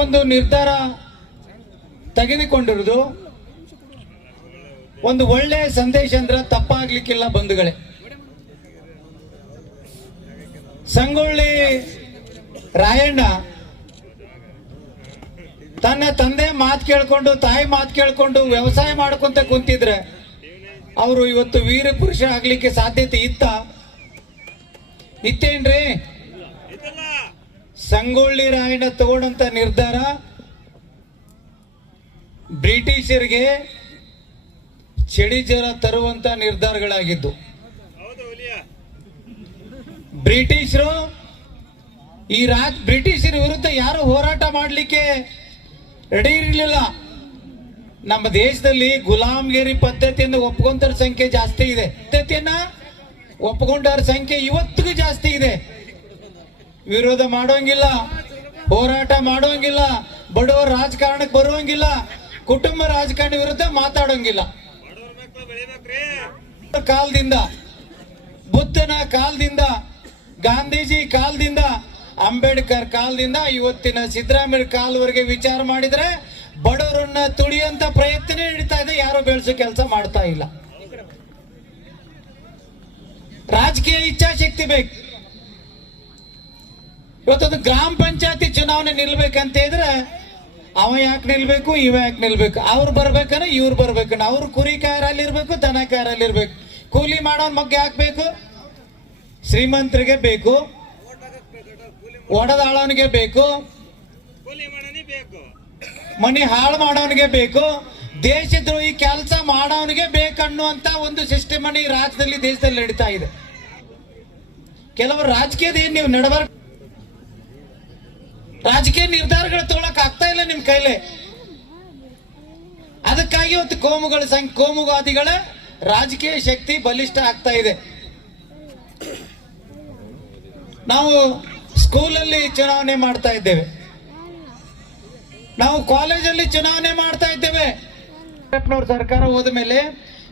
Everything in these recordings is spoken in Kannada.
ಒಂದು ನಿರ್ಧಾರ ತೆಗೆದುಕೊಂಡಿರುವುದು ಒಂದು ಒಳ್ಳೆ ಸಂದೇಶ ಅಂದ್ರೆ ತಪ್ಪಾಗ್ಲಿಕ್ಕಿಲ್ಲ ಬಂಧುಗಳೇ. ಸಂಗೊಳ್ಳಿ ರಾಯಣ್ಣ ತನ್ನ ತಂದೆ ಮಾತು ಕೇಳ್ಕೊಂಡು ತಾಯಿ ಮಾತು ಕೇಳ್ಕೊಂಡು ವ್ಯವಸಾಯ ಮಾಡ್ಕೊಂತ ಕುಂತಿದ್ರೆ ಅವರು ಇವತ್ತು ವೀರ ಪುರುಷ ಆಗ್ಲಿಕ್ಕೆ ಸಾಧ್ಯತೆ ಇತ್ತೇನ್ರಿ? ಸಂಗೊಳ್ಳಿ ರಾಯಣ್ಣ ತಗೊಂಡಂತ ನಿರ್ಧಾರ ಬ್ರಿಟಿಷರಿಗೆ ಚಳಿ ಜ್ವರ ತರುವಂತ ನಿರ್ಧಾರಗಳಾಗಿದ್ದು. ಬ್ರಿಟಿಷರು ಬ್ರಿಟಿಷರ ವಿರುದ್ಧ ಯಾರು ಹೋರಾಟ ಮಾಡಲಿಕ್ಕೆ ರೆಡಿ ಇರಲಿಲ್ಲ. ನಮ್ಮ ದೇಶದಲ್ಲಿ ಗುಲಾಮಗಿರಿ ಪದ್ಧತಿಯನ್ನು ಒಪ್ಕೊಂತರ ಸಂಖ್ಯೆ ಜಾಸ್ತಿ ಇದೆ. ಪದ್ಧತಿಯನ್ನ ಒಪ್ಕೊಂಡವ್ರ ಸಂಖ್ಯೆ ಇವತ್ತಿಗೂ ಜಾಸ್ತಿ ಇದೆ. ವಿರೋಧ ಮಾಡೋಂಗಿಲ್ಲ, ಹೋರಾಟ ಮಾಡೋಂಗಿಲ್ಲ, ಬಡವರ ರಾಜಕಾರಣಕ್ಕೆ ಬರುವಂಗಿಲ್ಲ, ಕುಟುಂಬ ರಾಜಕಾರಣಿ ವಿರುದ್ಧ ಮಾತಾಡೋಂಗಿಲ್ಲ. ಕಾಲದಿಂದ, ಬುದ್ಧನ ಕಾಲದಿಂದ, ಗಾಂಧೀಜಿ ಕಾಲದಿಂದ, ಅಂಬೇಡ್ಕರ್ ಕಾಲದಿಂದ ಇವತ್ತಿನ ಸಿದ್ದರಾಮಯ್ಯ ಕಾಲವರೆಗೆ ವಿಚಾರ ಮಾಡಿದ್ರೆ ಬಡವರನ್ನ ತುಳಿಯಂತ ಪ್ರಯತ್ನ ನಡೀತಾ ಇದೆ. ಯಾರು ಬೆಳೆಸೋ ಕೆಲಸ ಮಾಡ್ತಾ ಇಲ್ಲ. ರಾಜಕೀಯ ಇಚ್ಛಾಶಕ್ತಿ ಬೇಕು. ಇವತ್ತದು ಗ್ರಾಮ ಪಂಚಾಯತಿ ಚುನಾವಣೆ ನಿಲ್ಬೇಕಂತ ಇದ್ರೆ ಅವ ಯಾಕೆ ನಿಲ್ಬೇಕು, ಇವ ಯಾಕೆ ನಿಲ್ಬೇಕು, ಅವ್ರು ಬರ್ಬೇಕನ ಇವ್ರು ಬರ್ಬೇಕನ, ಅವ್ರು ಕುರಿ ಕಾಯರಲ್ಲಿ ಇರ್ಬೇಕು, ದನ ಕಾಯರಲ್ಲಿ ಇರ್ಬೇಕು. ಕೂಲಿ ಮಾಡೋನ್ ಮಗ್ಗೆ ಹಾಕ್ಬೇಕು, ಶ್ರೀಮಂತರಿಗೆ ಬೇಕು, ಒಡದಾಳವನಿಗೆ ಬೇಕು, ಮನಿ ಹಾಳು ಮಾಡೋನಿಗೆ ಬೇಕು, ದೇಶದ್ರೋಹಿ ಕೆಲಸ ಮಾಡೋನಿಗೆ ಬೇಕನ್ನುವಂತ ಒಂದು ಸಿಸ್ಟಮ್ ಈ ರಾಜ್ಯದಲ್ಲಿ ದೇಶದಲ್ಲಿ ನಡೀತಾ ಇದೆ. ಕೆಲವರು ರಾಜಕೀಯದ ಏನ್ ನೀವು ನಡಬಾರ ರಾಜಕೀಯ ನಿರ್ಧಾರಗಳು ತಗೊಳಕ್ ಆಗ್ತಾ ಇಲ್ಲ ನಿಮ್ ಕೈಲೇ. ಅದಕ್ಕಾಗಿ ಇವತ್ತು ಕೋಮುವಾದಿಗಳ ರಾಜಕೀಯ ಶಕ್ತಿ ಬಲಿಷ್ಠ ಆಗ್ತಾ ಇದೆ. ನಾವು ಸ್ಕೂಲಲ್ಲಿ ಚುನಾವಣೆ ಮಾಡ್ತಾ ಇದ್ದೇವೆ, ನಾವು ಕಾಲೇಜಲ್ಲಿ ಚುನಾವಣೆ ಮಾಡ್ತಾ ಇದ್ದೇವೆ. ಸರ್ಕಾರ ಹೋದ ಮೇಲೆ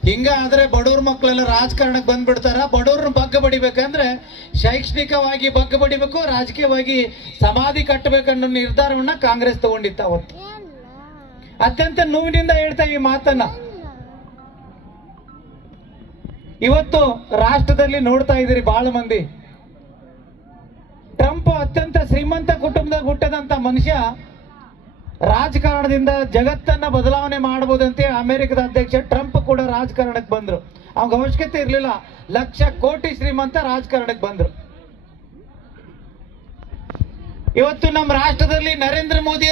ಹಿಂಗ ಆದ್ರೆ ಬಡವ್ರ ಮಕ್ಕಳೆಲ್ಲ ರಾಜಕಾರಣಕ್ಕೆ ಬಂದ್ಬಿಡ್ತಾರ. ಬಡವ್ರನ್ನ ಬಗ್ಗ ಬಡಿಬೇಕಂದ್ರೆ ಶೈಕ್ಷಣಿಕವಾಗಿ ಬಗ್ಗ ಬಡಿಬೇಕು, ರಾಜಕೀಯವಾಗಿ ಸಮಾಧಿ ಕಟ್ಟಬೇಕನ್ನೋ ನಿರ್ಧಾರವನ್ನ ಕಾಂಗ್ರೆಸ್ ತಗೊಂಡಿತ್ತ. ಅವತ್ತು ಅತ್ಯಂತ ನೋವಿನಿಂದ ಹೇಳ್ತಾ ಈ ಮಾತನ್ನ ಇವತ್ತು ರಾಷ್ಟ್ರದಲ್ಲಿ ನೋಡ್ತಾ ಇದ್ದೀರಿ. ಬಹಳ ಮಂದಿ ಟ್ರಂಪ್ ಅತ್ಯಂತ ಶ್ರೀಮಂತ ಕುಟುಂಬದಾಗ ಹುಟ್ಟದಂತ ಮನುಷ್ಯ ರಾಜಕಾರಣದಿಂದ ಜಗತ್ತನ್ನ ಬದಲಾವಣೆ ಮಾಡಬಹುದಂತೆ ಅಮೆರಿಕದ ಅಧ್ಯಕ್ಷ ಟ್ರಂಪ್ ಕೂಡ ರಾಜಕಾರಣಕ್ಕೆ ಬಂದ್ರು. ಅವ್ಗ ಅವಶ್ಯಕತೆ ಇರಲಿಲ್ಲ, ಲಕ್ಷ ಕೋಟಿ ಶ್ರೀಮಂತ ರಾಜಕಾರಣಕ್ಕೆ ಬಂದ್ರು. ಇವತ್ತು ನಮ್ಮ ರಾಷ್ಟ್ರದಲ್ಲಿ ನರೇಂದ್ರ ಮೋದಿ